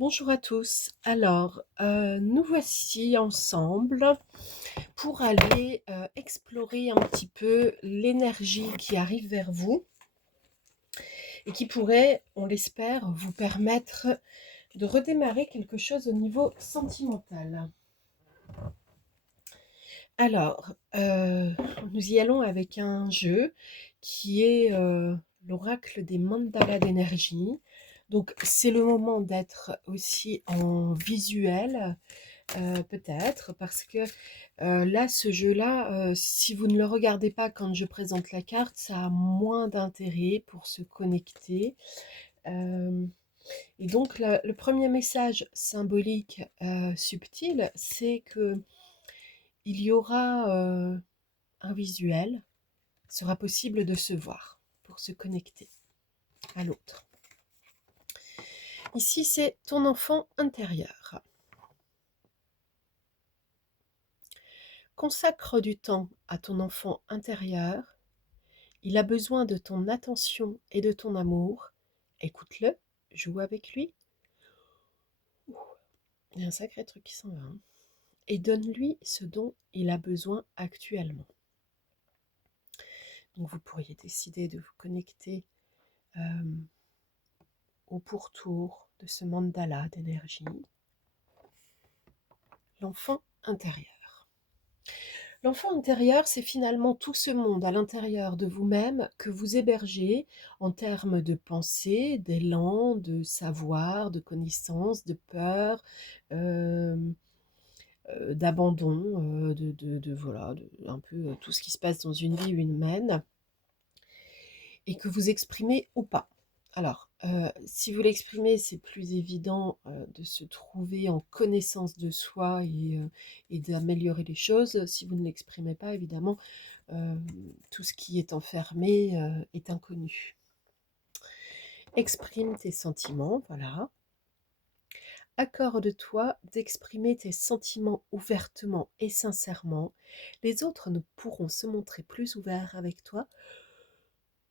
Bonjour à tous. Alors, nous voici ensemble pour aller explorer un petit peu l'énergie qui arrive vers vous et qui pourrait, on l'espère, vous permettre de redémarrer quelque chose au niveau sentimental. Alors, nous y allons avec un jeu qui est l'oracle des mandalas d'énergie. Donc, c'est le moment d'être aussi en visuel. Peut-être, parce que là, ce jeu-là, si vous ne le regardez pas quand je présente la carte, ça a moins d'intérêt pour se connecter. Euh, et donc, le premier message symbolique subtil, c'est que il y aura un visuel, il sera possible de se voir pour se connecter à l'autre. Ici, c'est ton enfant intérieur. Consacre du temps à ton enfant intérieur. Il a besoin de ton attention et de ton amour. Écoute-le, joue avec lui. Il y a un sacré truc qui s'en va. Et donne-lui ce dont il a besoin actuellement. Donc vous pourriez décider de vous connecter au pourtour de ce mandala d'énergie. L'enfant intérieur. L'enfant intérieur, c'est finalement tout ce monde à l'intérieur de vous-même que vous hébergez en termes de pensée, d'élan, de savoir, de connaissance, de peur, d'abandon, voilà, un peu tout ce qui se passe dans une vie humaine et que vous exprimez ou pas. Alors, si vous l'exprimez, c'est plus évident de se trouver en connaissance de soi et d'améliorer les choses. Si vous ne l'exprimez pas, évidemment, tout ce qui est enfermé est inconnu. Exprime tes sentiments, voilà. Accorde-toi d'exprimer tes sentiments ouvertement et sincèrement. Les autres ne pourront se montrer plus ouverts avec toi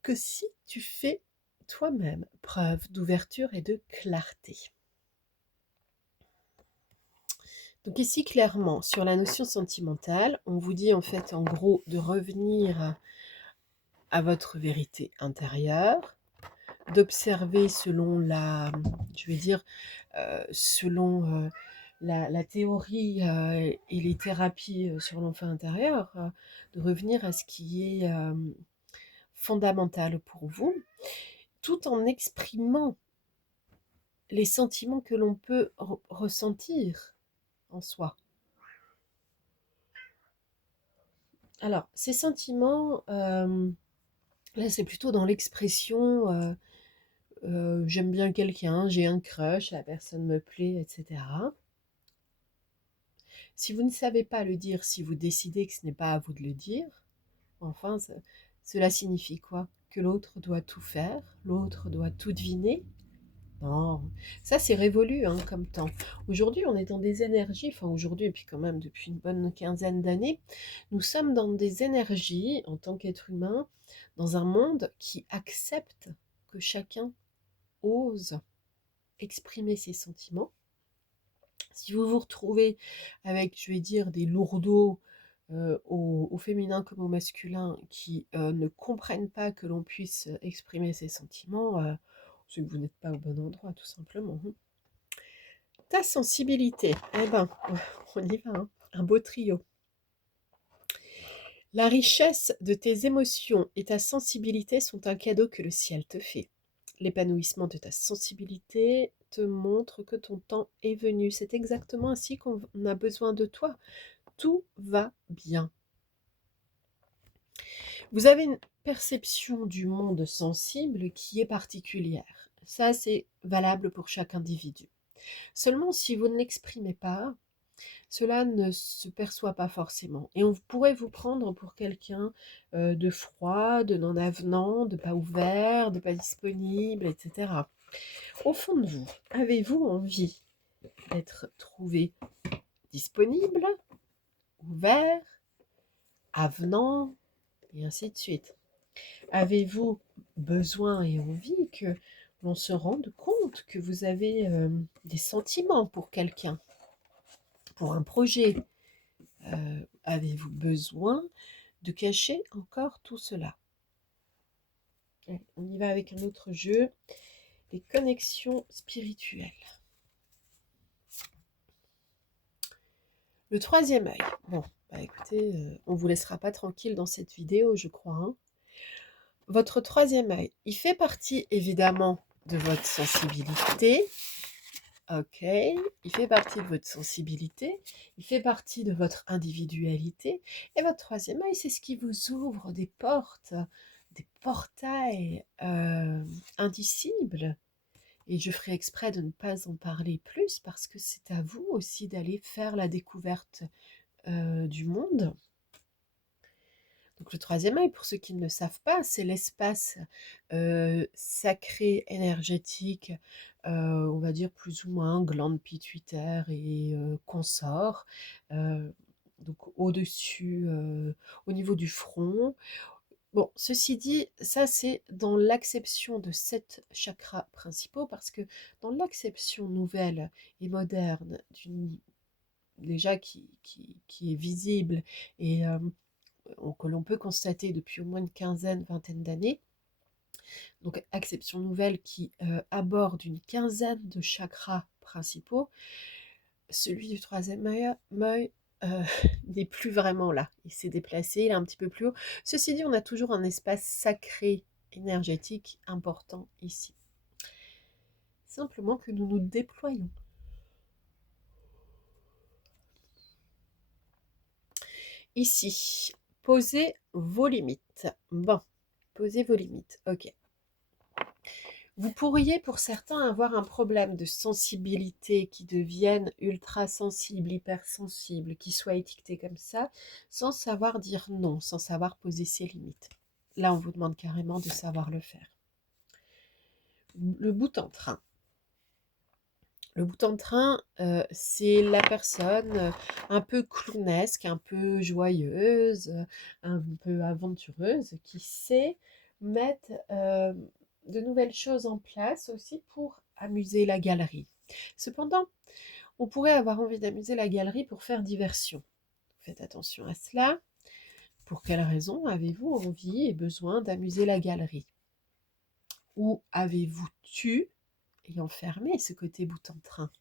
que si tu fais toi-même preuve d'ouverture et de clarté. Donc ici, clairement, sur la notion sentimentale, on vous dit en fait, en gros, de revenir à votre vérité intérieure, d'observer selon selon la théorie et les thérapies sur l'enfant intérieur, de revenir à ce qui est fondamental pour vous, tout en exprimant les sentiments que l'on peut ressentir en soi. Alors, ces sentiments, là c'est plutôt dans l'expression j'aime bien quelqu'un, j'ai un crush, la personne me plaît, etc. Si vous ne savez pas le dire, si vous décidez que ce n'est pas à vous de le dire, enfin, cela signifie quoi? Que l'autre doit tout faire, l'autre doit tout deviner? Non, ça c'est révolu comme temps. Aujourd'hui, on est dans des énergies, enfin aujourd'hui, et puis quand même depuis une bonne quinzaine d'années, nous sommes dans des énergies, en tant qu'être humain, dans un monde qui accepte que chacun ose exprimer ses sentiments. Si vous vous retrouvez avec, je vais dire, des lourdeaux au féminin comme au masculin qui ne comprennent pas que l'on puisse exprimer ses sentiments, c'est que vous n'êtes pas au bon endroit, tout simplement. Ta sensibilité, eh ben, on y va, un beau trio. La richesse de tes émotions et ta sensibilité sont un cadeau que le ciel te fait. L'épanouissement de ta sensibilité te montre que ton temps est venu. C'est exactement ainsi qu'on a besoin de toi. Tout va bien. Vous avez une perception du monde sensible qui est particulière. Ça, c'est valable pour chaque individu. Seulement, si vous ne l'exprimez pas, cela ne se perçoit pas forcément. Et on pourrait vous prendre pour quelqu'un de froid, de non-avenant, de pas ouvert, de pas disponible, etc. Au fond de vous, avez-vous envie d'être trouvé disponible, ouvert, avenant, et ainsi de suite? Avez-vous besoin et envie que vont se rendre compte que vous avez des sentiments pour quelqu'un, pour un projet. Avez-vous besoin de cacher encore tout cela? Allez, on y va avec un autre jeu, les connexions spirituelles. Le troisième œil. Bon, bah écoutez, on ne vous laissera pas tranquille dans cette vidéo, je crois, hein. Votre troisième œil, il fait partie évidemment de votre sensibilité. Ok, il fait partie de votre sensibilité, il fait partie de votre individualité. Et votre troisième œil, c'est ce qui vous ouvre des portes, des portails indicibles. Et je ferai exprès de ne pas en parler plus parce que c'est à vous aussi d'aller faire la découverte du monde. Donc le troisième œil, pour ceux qui ne le savent pas, c'est l'espace sacré, énergétique, on va dire plus ou moins glande pituitaire et consort. Donc au-dessus, au niveau du front. Bon, ceci dit, ça c'est dans l'acception de 7 chakras principaux, parce que dans l'acception nouvelle et moderne, déjà qui est visible et que l'on peut constater depuis au moins une quinzaine, vingtaine d'années, donc acception nouvelle qui aborde une quinzaine de chakras principaux, celui du troisième œil n'est plus vraiment là. Il s'est déplacé, il est un petit peu plus haut. Ceci dit, on a toujours un espace sacré énergétique important ici. Simplement que nous nous déployons. Ici, posez vos limites. Bon, posez vos limites, ok. Vous pourriez pour certains avoir un problème de sensibilité qui devienne ultra sensible, hypersensible, qui soit étiqueté comme ça, sans savoir dire non, sans savoir poser ses limites. Là, on vous demande carrément de savoir le faire. Le bout en train. Le bout en train, c'est la personne un peu clownesque, un peu joyeuse, un peu aventureuse, qui sait mettre de nouvelles choses en place aussi pour amuser la galerie. Cependant, on pourrait avoir envie d'amuser la galerie pour faire diversion. Faites attention à cela. Pour quelle raison avez-vous envie et besoin d'amuser la galerie? Ou avez-vous ayant fermé ce côté bout en train?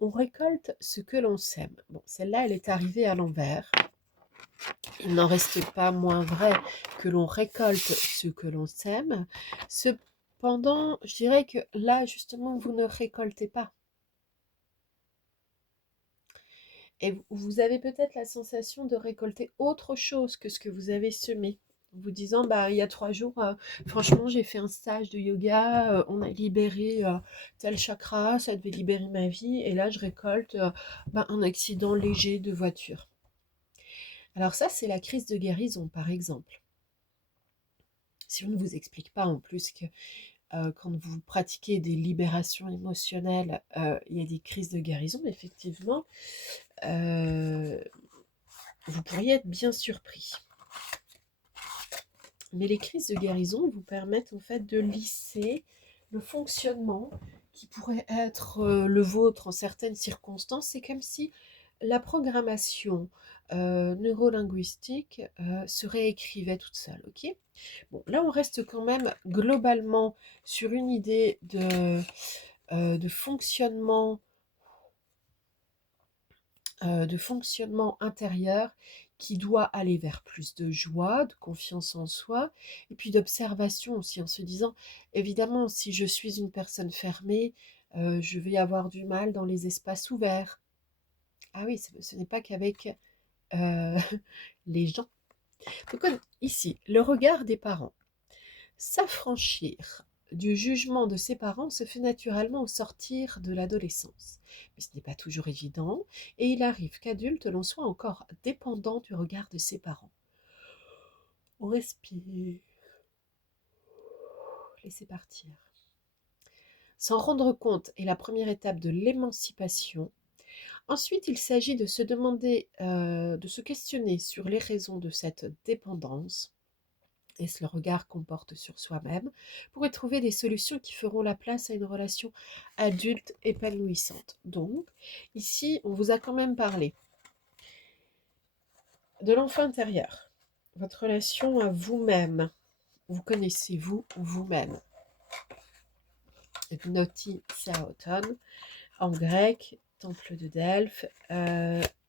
On récolte ce que l'on sème. Bon, celle-là, elle est arrivée à l'envers. Il n'en reste pas moins vrai que l'on récolte ce que l'on sème. Cependant, je dirais que là, justement, vous ne récoltez pas. Et vous avez peut-être la sensation de récolter autre chose que ce que vous avez semé. En vous disant, bah, il y a 3 jours, franchement, j'ai fait un stage de yoga, on a libéré tel chakra, ça devait libérer ma vie, et là, je récolte un accident léger de voiture. Alors ça, c'est la crise de guérison, par exemple. Si on ne vous explique pas en plus que quand vous pratiquez des libérations émotionnelles, il y a des crises de guérison, effectivement, vous pourriez être bien surpris. Mais les crises de guérison vous permettent en fait de lisser le fonctionnement qui pourrait être le vôtre en certaines circonstances. C'est comme si la programmation neurolinguistique se réécrivait toute seule. Ok. Bon, là, on reste quand même globalement sur une idée de fonctionnement intérieur qui doit aller vers plus de joie, de confiance en soi, et puis d'observation aussi, en se disant, évidemment, si je suis une personne fermée, je vais avoir du mal dans les espaces ouverts. Ah oui, ce n'est pas qu'avec euh, les gens. Donc ici, le regard des parents. S'affranchir du jugement de ses parents se fait naturellement au sortir de l'adolescence. Mais ce n'est pas toujours évident, et il arrive qu'adulte, l'on soit encore dépendant du regard de ses parents. On respire, laissez partir. S'en rendre compte est la première étape de l'émancipation. Ensuite, il s'agit de se demander, de se questionner sur les raisons de cette dépendance. est-ce le regard qu'on porte sur soi-même, pour y trouver des solutions qui feront la place à une relation adulte épanouissante. Donc, ici, on vous a quand même parlé de l'enfant intérieur, votre relation à vous-même. Vous connaissez-vous vous-même? Gnoti Saoton, en grec, temple de Delphes.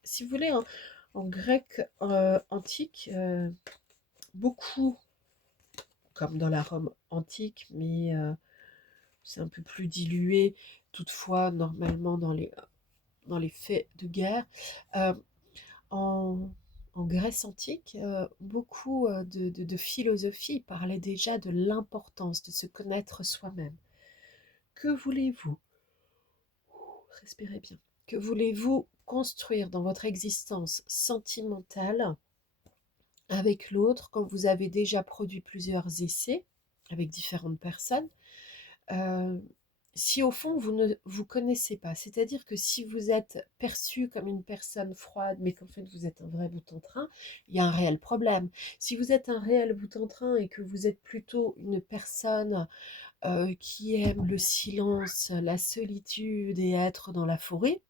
Si vous voulez, en grec antique, beaucoup, comme dans la Rome antique, mais c'est un peu plus dilué, toutefois, normalement, dans les faits de guerre. Euh, en, en Grèce antique, beaucoup de philosophie parlait déjà de l'importance de se connaître soi-même. Que voulez-vous? Respirez bien. Que voulez-vous construire dans votre existence sentimentale avec l'autre quand vous avez déjà produit plusieurs essais avec différentes personnes? Euh, Si au fond vous ne vous connaissez pas, c'est-à-dire que si vous êtes perçu comme une personne froide, mais qu'en fait vous êtes un vrai bout en train, il y a un réel problème. Si vous êtes un réel bout en train et que vous êtes plutôt une personne qui aime le silence, la solitude et être dans la forêt,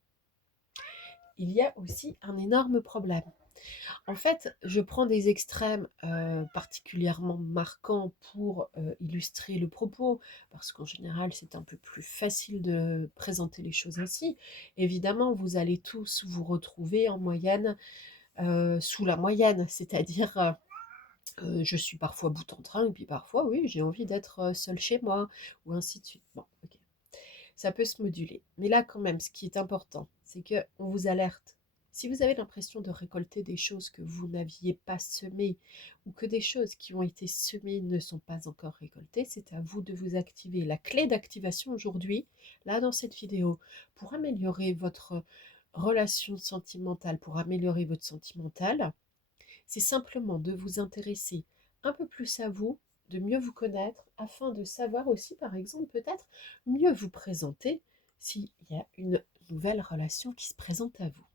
il y a aussi un énorme problème. En fait, je prends des extrêmes particulièrement marquants pour illustrer le propos, parce qu'en général, c'est un peu plus facile de présenter les choses ainsi. Évidemment, vous allez tous vous retrouver en moyenne, sous la moyenne, c'est-à-dire je suis parfois bout en train, et puis parfois, oui, j'ai envie d'être seule chez moi, ou ainsi de suite. Bon, ok. Ça peut se moduler. Mais là, quand même, ce qui est important, c'est qu'on vous alerte. Si vous avez l'impression de récolter des choses que vous n'aviez pas semées ou que des choses qui ont été semées ne sont pas encore récoltées, c'est à vous de vous activer. La clé d'activation aujourd'hui, là dans cette vidéo, pour améliorer votre relation sentimentale, pour améliorer votre sentimental, c'est simplement de vous intéresser un peu plus à vous, de mieux vous connaître, afin de savoir aussi, par exemple, peut-être mieux vous présenter s'il y a une nouvelle relation qui se présente à vous.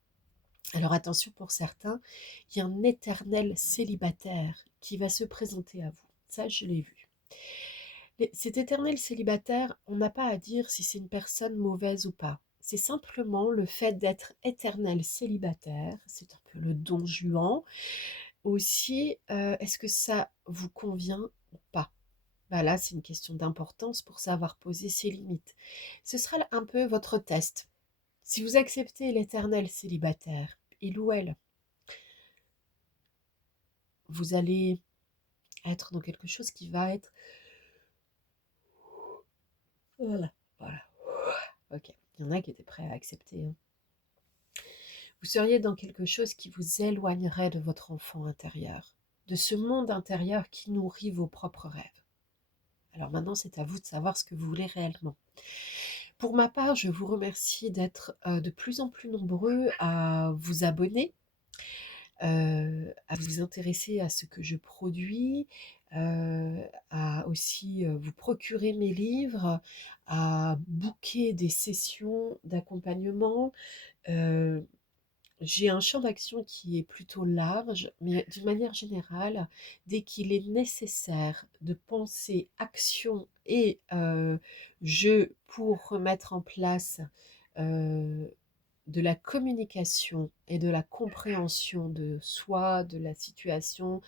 Alors attention pour certains, il y a un éternel célibataire qui va se présenter à vous. Ça, je l'ai vu. Cet éternel célibataire, on n'a pas à dire si c'est une personne mauvaise ou pas. C'est simplement le fait d'être éternel célibataire, c'est un peu le don Juan. Aussi, est-ce que ça vous convient ou pas? Bah là, c'est une question d'importance pour savoir poser ses limites. Ce sera un peu votre test. Si vous acceptez l'éternel célibataire, il ou elle, vous allez être dans quelque chose qui va être... Voilà, voilà. Ok, il y en a qui étaient prêts à accepter, hein. Vous seriez dans quelque chose qui vous éloignerait de votre enfant intérieur, de ce monde intérieur qui nourrit vos propres rêves. Alors maintenant, c'est à vous de savoir ce que vous voulez réellement. Pour ma part, je vous remercie d'être de plus en plus nombreux à vous abonner, à vous intéresser à ce que je produis, à aussi vous procurer mes livres, à booker des sessions d'accompagnement. Euh, j'ai un champ d'action qui est plutôt large, mais d'une manière générale, dès qu'il est nécessaire de penser action et jeu pour remettre en place euh, de la communication et de la compréhension de soi, de la situation,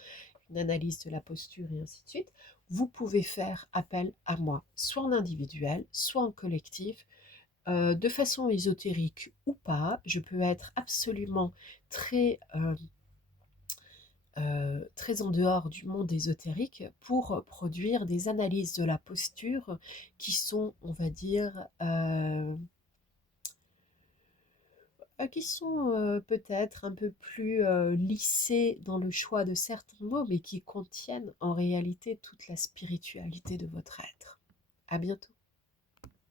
une analyse de la posture et ainsi de suite, vous pouvez faire appel à moi, soit en individuel, soit en collectif, de façon ésotérique ou pas. Je peux être absolument très, très en dehors du monde ésotérique pour produire des analyses de la posture qui sont, on va dire, qui sont peut-être un peu plus lissées dans le choix de certains mots, mais qui contiennent en réalité toute la spiritualité de votre être. À bientôt.